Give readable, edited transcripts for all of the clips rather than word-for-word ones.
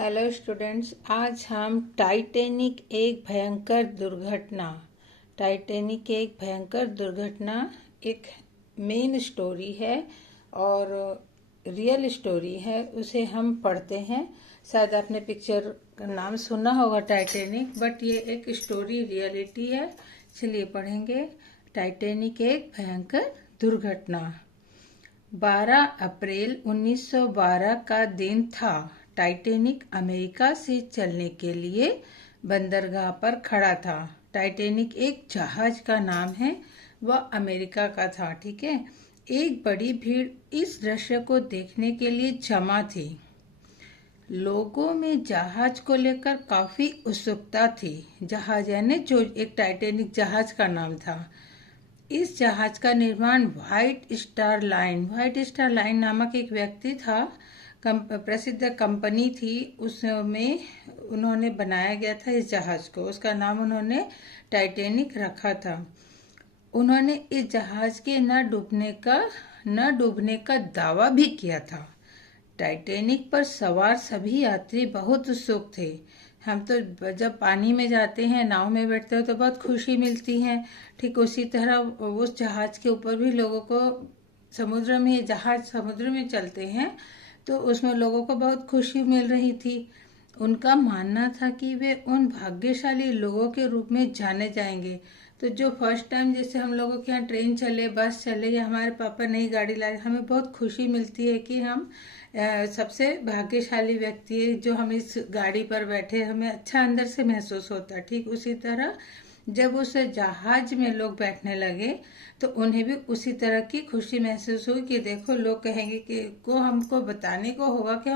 Hello students, आज हम Titanic एक भयंकर दुर्घटना एक मेन स्टोरी है और रियल स्टोरी है। उसे हम पढ़ते हैं। शायद आपने पिक्चर का नाम सुना होगा टाइटैनिक, बट ये एक स्टोरी रियलिटी है। चलिए पढ़ेंगे। टाइटैनिक एक भयंकर दुर्घटना। 12 अप्रैल 1912 का दिन था। टाइटैनिक अमेरिका से चलने के लिए बंदरगाह पर खड़ा था। टाइटैनिक एक जहाज का नाम है, वह अमेरिका का था। ठीक है। एक बड़ी भीड़ इस दृश्य को देखने के लिए जमा थी। लोगों में जहाज को लेकर काफी उत्सुकता थी। जहाज यानी जो एक टाइटैनिक जहाज का नाम था। इस जहाज का निर्माण व्हाइट स्टार लाइन नामक एक व्यक्ति था। प्रसिद्ध कंपनी थी, उसमें उन्होंने बनाया गया था इस जहाज को। उसका नाम उन्होंने टाइटैनिक रखा था। उन्होंने इस जहाज के न डूबने का दावा भी किया था। टाइटैनिक पर सवार सभी यात्री बहुत उत्सुक थे। हम तो जब पानी में जाते हैं, नाव में बैठते हो तो बहुत खुशी मिलती है। ठीक उसी तरह उस जहाज के ऊपर भी लोगों को जहाज समुद्र में चलते हैं तो उसमें लोगों को बहुत खुशी मिल रही थी। उनका मानना था कि वे उन भाग्यशाली लोगों के रूप में जाने जाएंगे तो जो फर्स्ट टाइम, जैसे हम लोगों के यहाँ ट्रेन चले, बस चले या हमारे पापा नई गाड़ी लाए, हमें बहुत खुशी मिलती है कि हम सबसे भाग्यशाली व्यक्ति है जो हम इस गाड़ी पर बैठे, हमें अच्छा अंदर से महसूस होता है। ठीक उसी तरह जब उस जहाज में लोग बैठने लगे तो उन्हें भी उसी तरह की खुशी महसूस हुई कि देखो, लोग कहेंगे कि हमको बताने को होगा कि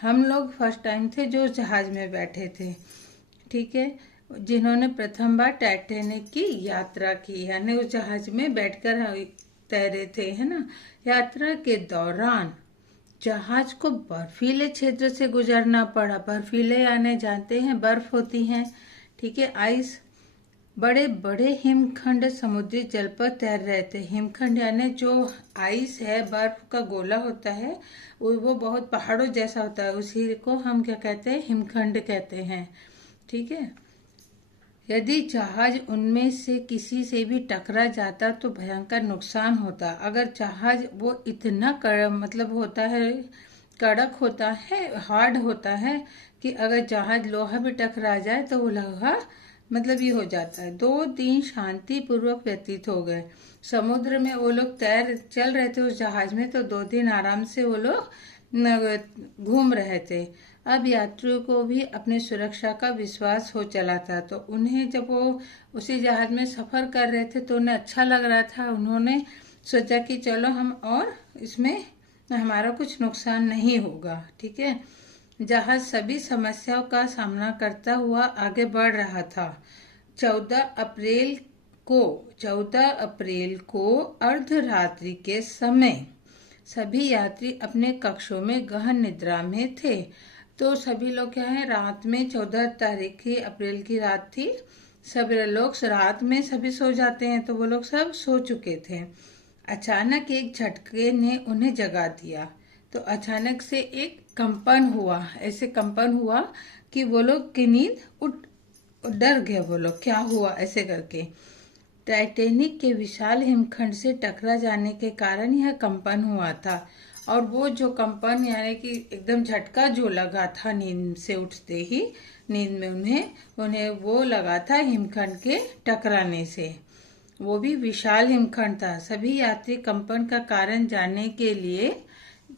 हम लोग फर्स्ट टाइम थे जो जहाज में बैठे थे। ठीक है। जिन्होंने प्रथम बार टाइटैनिक की यात्रा की, यानी उस जहाज में बैठकर तैरे थे, है ना। यात्रा के दौरान जहाज को बर्फीले क्षेत्र से गुजरना पड़ा। बर्फीले यानी जानते हैं बर्फ होती है। ठीक है। आइस, बड़े बड़े हिमखंड समुद्री जल पर तैर रहे थे। हिमखंड यानी जो आइस है, बर्फ का गोला होता है, वो बहुत पहाड़ों जैसा होता है, उसी को हम क्या कहते हैं, हिमखंड कहते हैं। ठीक है। यदि जहाज उनमें से किसी से भी टकरा जाता तो भयंकर नुकसान होता। अगर जहाज वो इतना कड़क होता है, हार्ड होता है कि अगर जहाज लोहा भी टकरा जाए तो वो लोहा ये हो जाता है। 2 दिन शांति पूर्वक व्यतीत हो गए। समुद्र में वो लोग चल रहे थे उस जहाज में, तो 2 दिन आराम से वो लोग घूम रहे थे। अब यात्रियों को भी अपनी सुरक्षा का विश्वास हो चला था, तो उन्हें जब वो उसी जहाज में सफर कर रहे थे तो उन्हें अच्छा लग रहा था। उन्होंने सोचा कि चलो हम और इसमें हमारा कुछ नुकसान नहीं होगा। ठीक है। जहाज सभी समस्याओं का सामना करता हुआ आगे बढ़ रहा था। 14 अप्रैल को अर्धरात्रि के समय सभी यात्री अपने कक्षों में गहन निद्रा में थे। तो सभी लोग क्या है, रात में 14 अप्रैल की रात थी। सभी लोग रात में सभी सो जाते हैं, तो वो लोग सब सो चुके थे। अचानक एक झटके ने उन्हें जगा दिया। तो अचानक से एक कंपन हुआ, ऐसे कंपन हुआ कि वो लोग की नींद डर गए। वो लोग क्या हुआ ऐसे करके। टाइटैनिक के विशाल हिमखंड से टकरा जाने के कारण यह कंपन हुआ था। और वो जो कंपन यानी कि एकदम झटका जो लगा था नींद से उठते ही, नींद में उन्हें वो लगा था हिमखंड के टकराने से। वो भी विशाल हिमखंड था। सभी यात्री कंपन का कारण जानने के लिए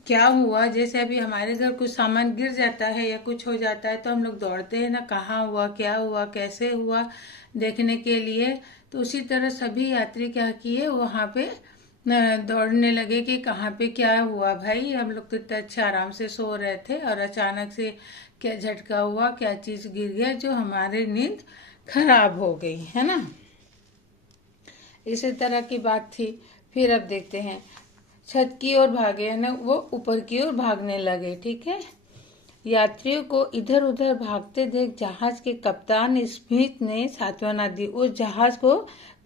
क्या हुआ, जैसे अभी हमारे घर कुछ सामान गिर जाता है या कुछ हो जाता है तो हम लोग दौड़ते हैं ना, कहाँ हुआ, क्या हुआ, कैसे हुआ, देखने के लिए। तो उसी तरह सभी यात्री क्या किए, वहाँ पे दौड़ने लगे कि कहाँ पे क्या हुआ भाई। हम लोग तो इतना अच्छा आराम से सो रहे थे और अचानक से क्या झटका हुआ, क्या चीज गिर गया जो हमारी नींद खराब हो गई, है ना। इसी तरह की बात थी। फिर अब देखते हैं, छत की ओर भागे, है ना, वो ऊपर की ओर भागने लगे। ठीक है। यात्रियों को इधर उधर भागते देख जहाज के कप्तान स्मिथ ने सांत्वना दी। उस जहाज को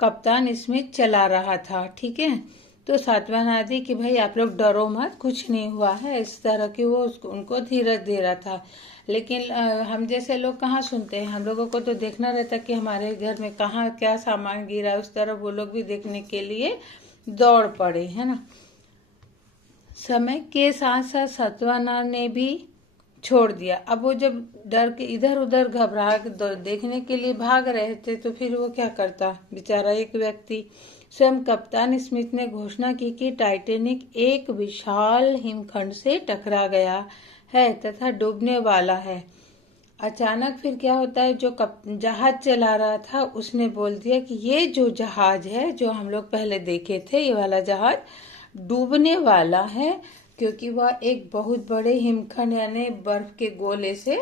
कप्तान स्मिथ चला रहा था। ठीक है। तो सांत्वना दी कि भाई आप लोग डरो मत, कुछ नहीं हुआ है, इस तरह की वो उनको धीरज दे रहा था। लेकिन हम जैसे लोग कहाँ सुनते हैं, हम लोगों को तो देखना रहता कि हमारे घर में कहाँ क्या सामान गिरा, उस तरह वो लोग भी देखने के लिए दौड़ पड़े, है ना। समय के साथ साथ सांत्वना ने भी छोड़ दिया। अब वो जब डर के इधर उधर घबरा देखने के लिए भाग रहे थे, तो फिर वो क्या करता बेचारा एक व्यक्ति। स्वयं कप्तान स्मिथ ने घोषणा की कि टाइटैनिक एक विशाल हिमखंड से टकरा गया है तथा डूबने वाला है। अचानक फिर क्या होता है, जो जहाज चला रहा था उसने बोल दिया कि ये जो जहाज है जो हम लोग पहले देखे थे, ये वाला जहाज डूबने वाला है, क्योंकि वह एक बहुत बड़े हिमखंड यानी बर्फ के गोले से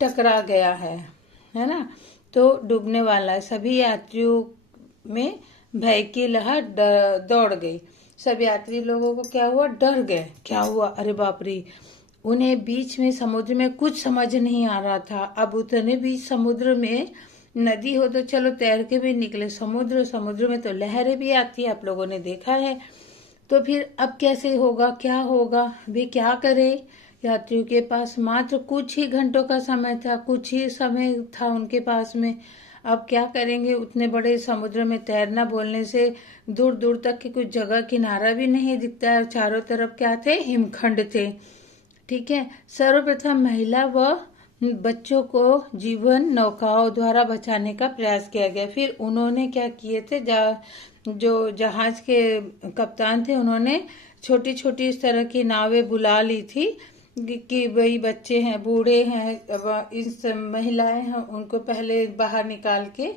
टकरा गया है ना। तो डूबने वाला है। सभी यात्रियों में भय की लहर दौड़ गई। सब यात्री लोगों को क्या हुआ, डर गए। क्या हुआ, अरे बाप रे। उन्हें बीच में समुद्र में कुछ समझ नहीं आ रहा था। अब उतने बीच समुद्र में, नदी हो तो चलो तैर के भी निकले, समुद्र में तो लहरें भी आती है, आप लोगों ने देखा है। तो फिर अब कैसे होगा, क्या होगा, वे क्या करे। यात्रियों के पास मात्र कुछ ही घंटों का समय था, कुछ ही समय था उनके पास में। अब क्या करेंगे, उतने बड़े समुद्र में तैरना बोलने से दूर दूर तक की कुछ जगह किनारा भी नहीं दिखता है, चारों तरफ क्या थे, हिमखंड थे। ठीक है। सर्वप्रथम महिला व बच्चों को जीवन नौकाओं द्वारा बचाने का प्रयास किया गया। फिर उन्होंने क्या किए थे, जो जहाज के कप्तान थे उन्होंने छोटी छोटी इस तरह की नावें बुला ली थी कि भाई बच्चे हैं, बूढ़े हैं, इस महिलाएं हैं, उनको पहले बाहर निकाल के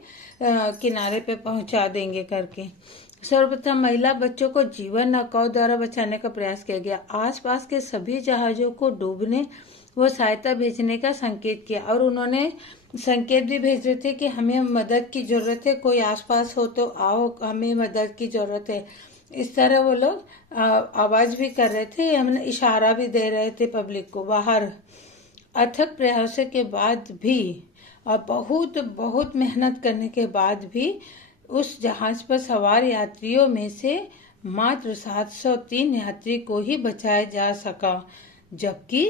किनारे पे पहुंचा देंगे करके। सर्वप्रथम महिला बच्चों को जीवन नौकाओं द्वारा बचाने का प्रयास किया गया। आसपास के सभी जहाजों को डूबने व सहायता भेजने का संकेत किया, और उन्होंने संकेत भी भेज रहे थे कि हमें मदद की जरूरत है, कोई आसपास हो तो आओ, हमें मदद की जरूरत है। इस तरह वो लोग आवाज भी कर रहे थे, हमने इशारा भी दे रहे थे पब्लिक को बाहर। अथक प्रयासों के बाद भी और बहुत बहुत मेहनत करने के बाद भी उस जहाज पर सवार यात्रियों में से मात्र 703 यात्री को ही बचाया जा सका, जबकि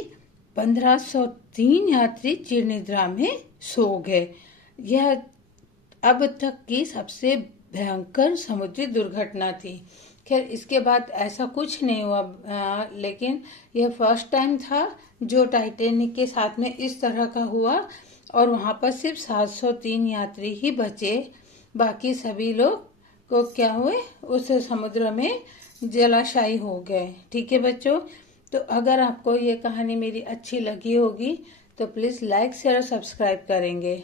1503 यात्री चिरनिद्रा में सो गए। यह अब तक की सबसे भयंकर समुद्री दुर्घटना थी। खैर इसके बाद ऐसा कुछ नहीं हुआ, लेकिन यह फर्स्ट टाइम था जो टाइटैनिक के साथ में इस तरह का हुआ, और वहां पर सिर्फ 703 यात्री ही बचे, बाकी सभी लोग को क्या हुए, उस समुद्र में जलाशायी हो गए। ठीक है बच्चों, तो अगर आपको ये कहानी मेरी अच्छी लगी होगी तो प्लीज लाइक शेयर और सब्सक्राइब करेंगे।